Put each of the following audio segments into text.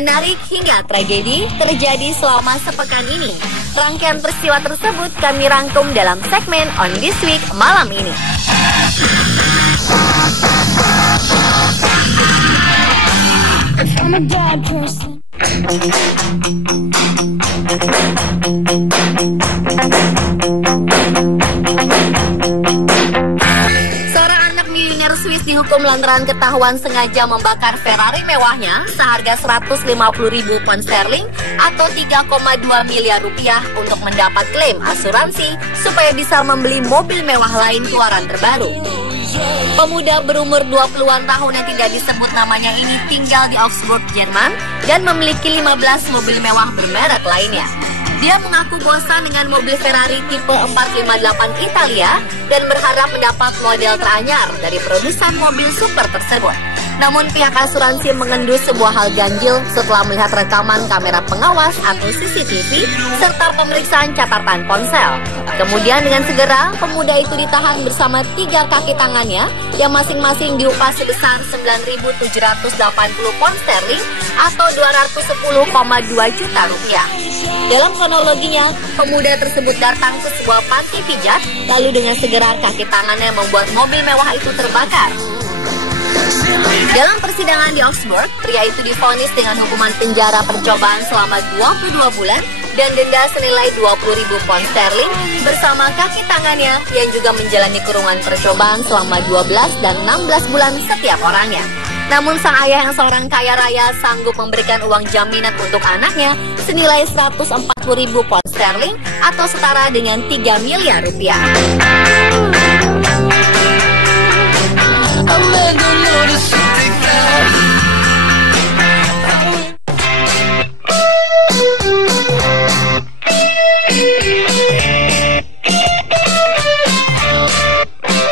menarik hingga tragedi terjadi selama sepekan ini. Rangkaian peristiwa tersebut kami rangkum dalam segmen On This Week malam ini. I'm a bad person. Seorang anak miliuner Swiss dihukum lantaran ketahuan sengaja membakar Ferrari mewahnya seharga 150.000 pound sterling atau 3,2 miliar rupiah untuk mendapat klaim asuransi supaya bisa membeli mobil mewah lain keluaran terbaru. Pemuda berumur 20-an tahun yang tidak disebut namanya ini tinggal di Augsburg, Jerman dan memiliki 15 mobil mewah bermerek lainnya. Dia mengaku bosan dengan mobil Ferrari tipe 458 Italia dan berharap mendapat model teranyar dari produsen mobil super tersebut. Namun pihak asuransi mengendus sebuah hal ganjil setelah melihat rekaman kamera pengawas atau CCTV serta pemeriksaan catatan ponsel. Kemudian dengan segera, pemuda itu ditahan bersama 3 kaki tangannya yang masing-masing diupah sebesar 9.780 pound sterling atau 210,2 juta rupiah. Dalam kronologinya, pemuda tersebut datang ke sebuah panti pijat, lalu dengan segera kaki tangannya membuat mobil mewah itu terbakar. Dalam persidangan di Augsburg, pria itu divonis dengan hukuman penjara percobaan selama 22 bulan dan denda senilai 20.000 pound sterling bersama kaki tangannya yang juga menjalani kurungan percobaan selama 12 dan 16 bulan setiap orangnya. Namun sang ayah yang seorang kaya raya sanggup memberikan uang jaminan untuk anaknya senilai 140.000 pound sterling atau setara dengan 3 miliar rupiah.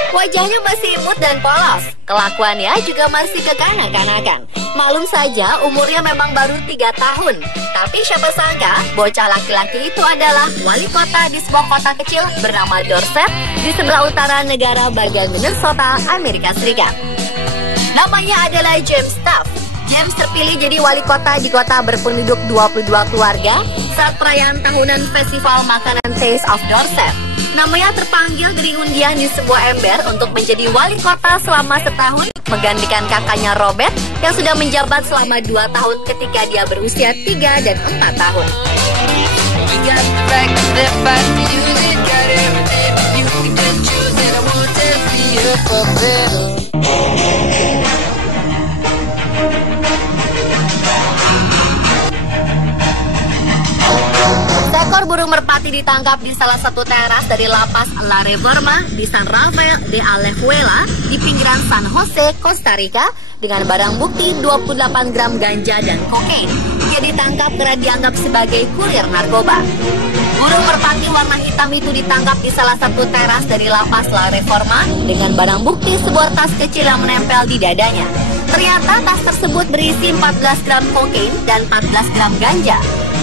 Wajahnya masih imut dan polos, kelakuannya juga masih kekanak-kanakan. Maklum saja umurnya memang baru 3 tahun, tapi siapa sangka bocah laki-laki itu adalah wali kota di sebuah kota kecil bernama Dorset di sebelah utara negara bagian Minnesota, Amerika Serikat. Namanya adalah James Taft. James terpilih jadi wali kota di kota berpenduduk 22 keluarga saat perayaan tahunan festival makanan Taste of Dorset. Namanya terpanggil dari undian di sebuah ember untuk menjadi wali kota selama setahun, menggantikan kakaknya Robert yang sudah menjabat selama 2 tahun ketika dia berusia 3 dan 4 tahun. Seekor burung merpati ditangkap di salah satu teras dari lapas La Reforma di San Rafael de Alajuela di pinggiran San Jose, Costa Rica dengan barang bukti 28 gram ganja dan kokain. Dia ditangkap karena dianggap sebagai kurir narkoba. Burung merpati warna hitam itu ditangkap di salah satu teras dari lapas La Reforma dengan barang bukti sebuah tas kecil yang menempel di dadanya. Ternyata tas tersebut berisi 14 gram kokain dan 14 gram ganja.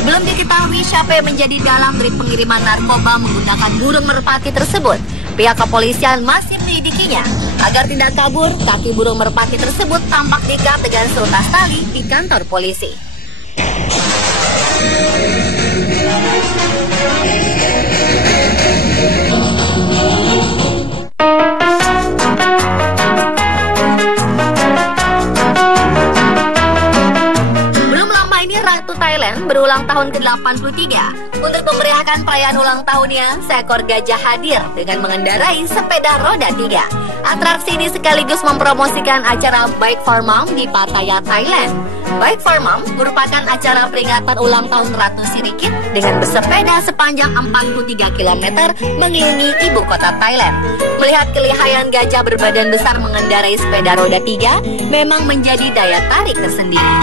Belum diketahui siapa yang menjadi dalang dari pengiriman narkoba menggunakan burung merpati tersebut. Pihak kepolisian masih menyelidikinya. Agar tidak kabur, kaki burung merpati tersebut tampak diikat dengan seutas tali di kantor polisi. Ratu Thailand berulang tahun ke-83. Untuk memeriahkan perayaan ulang tahunnya, seekor gajah hadir dengan mengendarai sepeda roda 3. Atraksi ini sekaligus mempromosikan acara Bike for Mom di Pattaya, Thailand. Bike for Mom merupakan acara peringatan ulang tahun Ratu Sirikit dengan bersepeda sepanjang 43 km mengelilingi ibu kota Thailand. Melihat kelihayan gajah berbadan besar mengendarai sepeda roda 3 memang menjadi daya tarik tersendiri.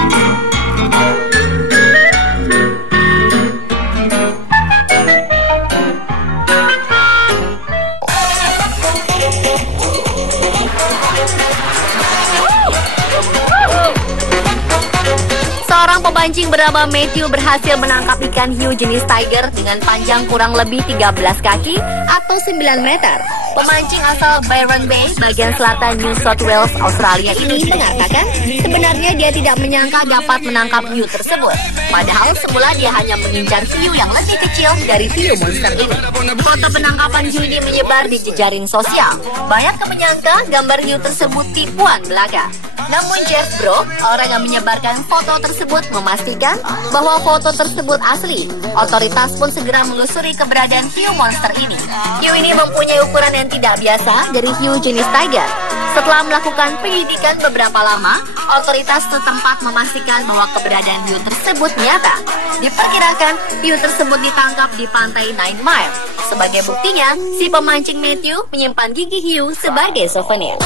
Seorang pemancing bernama Matthew berhasil menangkap ikan hiu jenis tiger dengan panjang kurang lebih 13 kaki atau 9 meter. Pemancing asal Byron Bay, bagian selatan New South Wales, Australia ini mengatakan sebenarnya dia tidak menyangka dapat menangkap hiu tersebut. Padahal semula dia hanya mengincar hiu yang lebih kecil dari hiu monster ini. Foto penangkapan hiu ini menyebar di jejaring sosial. Banyak yang menyangka gambar hiu tersebut tipuan belaka. Namun Jeff Brock, orang yang menyebarkan foto tersebut, memastikan bahwa foto tersebut asli. Otoritas pun segera menelusuri keberadaan hiu monster ini. Hiu ini mempunyai ukuran yang tidak biasa dari hiu jenis tiger. Setelah melakukan penyelidikan beberapa lama, otoritas setempat memastikan bahwa keberadaan hiu tersebut nyata. Diperkirakan hiu tersebut ditangkap di pantai Nine Mile. Sebagai buktinya, si pemancing Matthew menyimpan gigi hiu sebagai souvenir.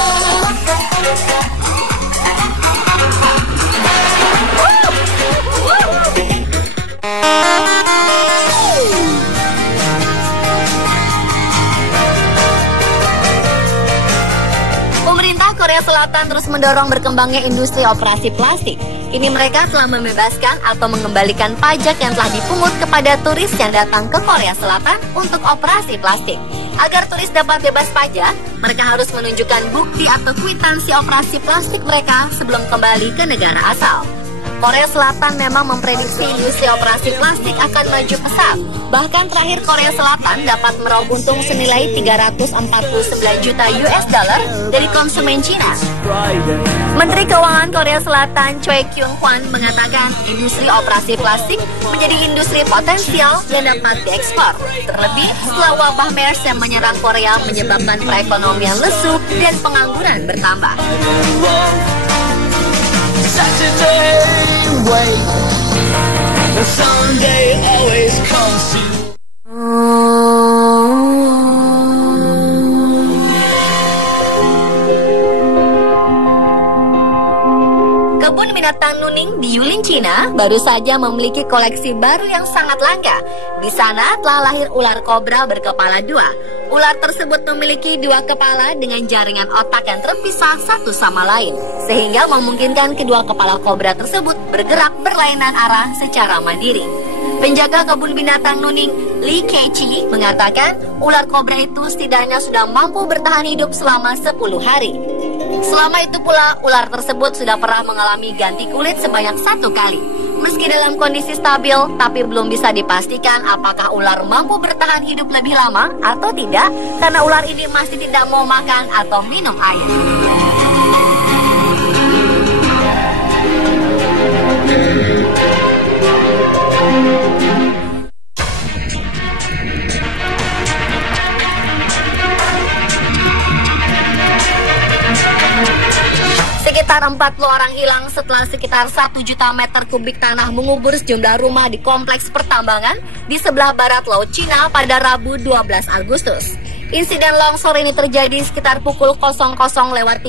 Pemerintah Korea Selatan terus mendorong berkembangnya industri operasi plastik. Kini mereka telah membebaskan atau mengembalikan pajak yang telah dipungut kepada turis yang datang ke Korea Selatan untuk operasi plastik. Agar turis dapat bebas pajak, mereka harus menunjukkan bukti atau kwitansi operasi plastik mereka sebelum kembali ke negara asal. Korea Selatan memang memprediksi industri operasi plastik akan maju pesat. Bahkan terakhir Korea Selatan dapat meraup untung senilai 349 juta US dollar dari konsumen Cina. Menteri Keuangan Korea Selatan Choi Kyung-hwan mengatakan industri operasi plastik menjadi industri potensial yang dapat diekspor. Terlebih setelah wabah MERS yang menyerang Korea menyebabkan perekonomian lesu dan pengangguran bertambah. Saturday, wait, the Sunday always comes to you. Kebun binatang Nuning di Yulin, Cina baru saja memiliki koleksi baru yang sangat langka. Di sana telah lahir ular kobra berkepala dua. Ular tersebut memiliki dua kepala dengan jaringan otak yang terpisah satu sama lain, sehingga memungkinkan kedua kepala kobra tersebut bergerak berlainan arah secara mandiri. Penjaga kebun binatang Nuning, Lee Kei-chi, mengatakan ular kobra itu setidaknya sudah mampu bertahan hidup selama 10 hari. Selama itu pula, ular tersebut sudah pernah mengalami ganti kulit sebanyak 1 kali. Meski dalam kondisi stabil, tapi belum bisa dipastikan apakah ular mampu bertahan hidup lebih lama atau tidak, karena ular ini masih tidak mau makan atau minum air. Sekitar 40 orang hilang setelah sekitar 1 juta meter kubik tanah mengubur sejumlah rumah di kompleks pertambangan di sebelah barat Laut Cina pada Rabu 12 Agustus. Insiden longsor ini terjadi sekitar pukul 00.30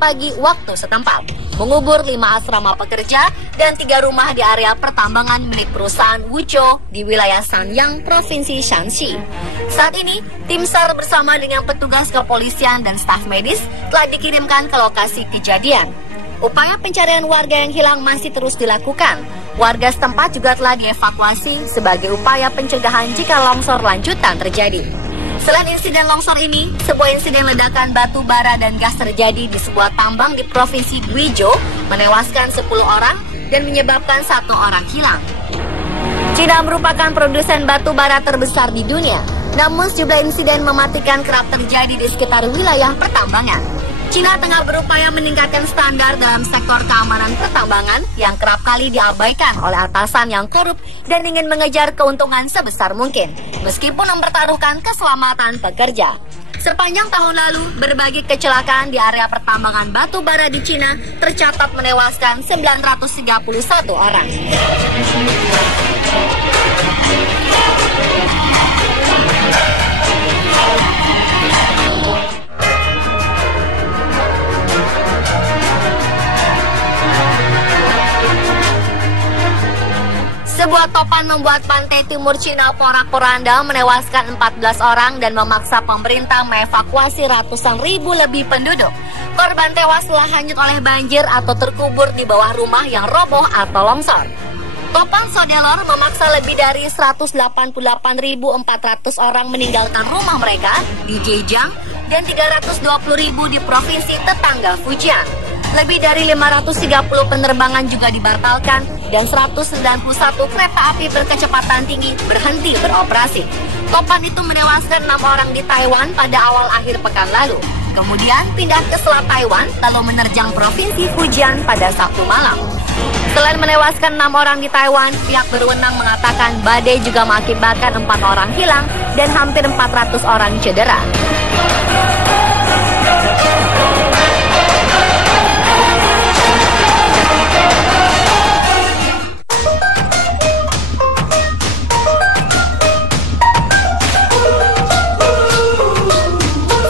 pagi waktu setempat, mengubur 5 asrama pekerja dan 3 rumah di area pertambangan milik perusahaan Wuzhou di wilayah Sanyang, Provinsi Shanxi. Saat ini, tim SAR bersama dengan petugas kepolisian dan staf medis telah dikirimkan ke lokasi kejadian. Upaya pencarian warga yang hilang masih terus dilakukan. Warga setempat juga telah dievakuasi sebagai upaya pencegahan jika longsor lanjutan terjadi. Selain insiden longsor ini, sebuah insiden ledakan batu bara dan gas terjadi di sebuah tambang di Provinsi Guizhou, menewaskan 10 orang dan menyebabkan 1 orang hilang. Cina merupakan produsen batu bara terbesar di dunia, namun sejumlah insiden mematikan kerap terjadi di sekitar wilayah pertambangan. Cina tengah berupaya meningkatkan standar dalam sektor keamanan pertambangan yang kerap kali diabaikan oleh atasan yang korup dan ingin mengejar keuntungan sebesar mungkin, meskipun mempertaruhkan keselamatan pekerja. Sepanjang tahun lalu, berbagai kecelakaan di area pertambangan batu bara di Cina tercatat menewaskan 931 orang. Sebuah topan membuat pantai timur Cina porak-poranda menewaskan 14 orang dan memaksa pemerintah mengevakuasi ratusan ribu lebih penduduk. Korban tewas telah hanyut oleh banjir atau terkubur di bawah rumah yang roboh atau longsor. Topan Sodelor memaksa lebih dari 188.400 orang meninggalkan rumah mereka di Zhejiang dan 320.000 di provinsi tetangga Fujian. Lebih dari 530 penerbangan juga dibatalkan dan 191 kereta api berkecepatan tinggi berhenti beroperasi. Topan itu menewaskan 6 orang di Taiwan pada awal akhir pekan lalu. Kemudian pindah ke Selat Taiwan lalu menerjang provinsi Fujian pada Sabtu malam. Selain menewaskan 6 orang di Taiwan, pihak berwenang mengatakan badai juga mengakibatkan 4 orang hilang dan hampir 400 orang cedera.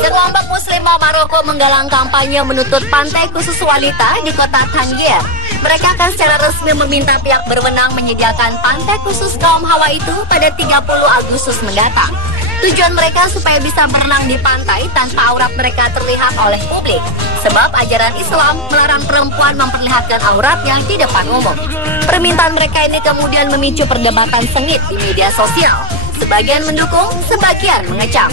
Sekelompok Muslimah Maroko menggalang kampanye menuntut pantai khusus wanita di kota Tangier. Mereka akan secara resmi meminta pihak berwenang menyediakan pantai khusus kaum Hawa itu pada 30 Agustus mendatang. Tujuan mereka supaya bisa berenang di pantai tanpa aurat mereka terlihat oleh publik. Sebab ajaran Islam melarang perempuan memperlihatkan auratnya di depan umum. Permintaan mereka ini kemudian memicu perdebatan sengit di media sosial. Sebagian mendukung, sebagian mengecam.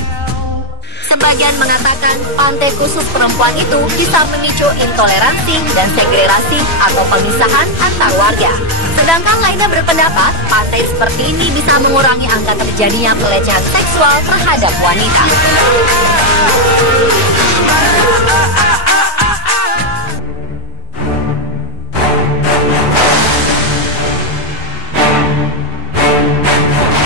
Sebagian mengatakan pantai khusus perempuan itu bisa memicu intoleransi dan segregasi atau pemisahan antar warga. Sedangkan lainnya berpendapat pantai seperti ini bisa mengurangi angka terjadinya pelecehan seksual terhadap wanita.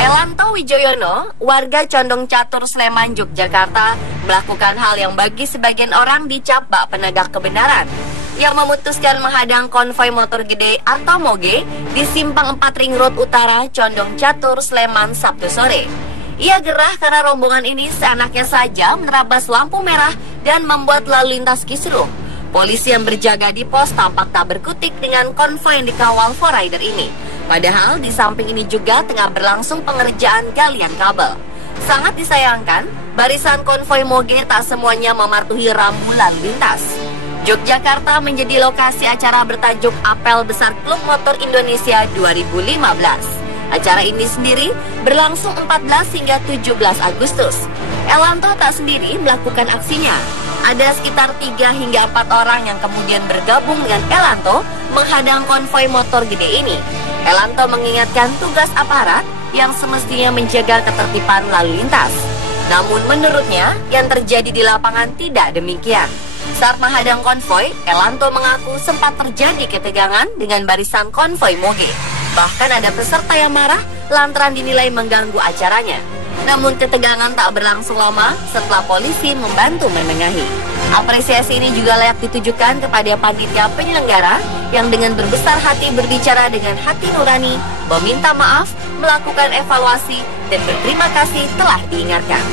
Elanto Wijoyono, warga Condong Catur Sleman, Yogyakarta, melakukan hal yang bagi sebagian orang dicap bak penegak kebenaran, yang memutuskan menghadang konvoi motor gede atau moge di Simpang 4 Ring Road Utara, Condong Catur, Sleman, Sabtu sore. Ia gerah karena rombongan ini seenaknya saja menerabas lampu merah dan membuat lalu lintas kisruh. Polisi yang berjaga di pos tampak tak berkutik dengan konvoi yang dikawal Forrider ini. Padahal di samping ini juga tengah berlangsung pengerjaan galian kabel. Sangat disayangkan, barisan konvoi moge tak semuanya mematuhi rambu lalu lintas. Yogyakarta menjadi lokasi acara bertajuk Apel Besar Klub Motor Indonesia 2015. Acara ini sendiri berlangsung 14 hingga 17 Agustus. Elanto tak sendiri melakukan aksinya. Ada sekitar 3 hingga 4 orang yang kemudian bergabung dengan Elanto menghadang konvoi motor gede ini. Elanto mengingatkan tugas aparat yang semestinya menjaga ketertiban lalu lintas. Namun menurutnya, yang terjadi di lapangan tidak demikian. Saat menghadang konvoi, Elanto mengaku sempat terjadi ketegangan dengan barisan konvoi moge. Bahkan ada peserta yang marah lantaran dinilai mengganggu acaranya. Namun ketegangan tak berlangsung lama setelah polisi membantu menengahi. Apresiasi ini juga layak ditujukan kepada panitia penyelenggara yang dengan berbesar hati berbicara dengan hati nurani, meminta maaf, melakukan evaluasi, dan berterima kasih telah diingatkan.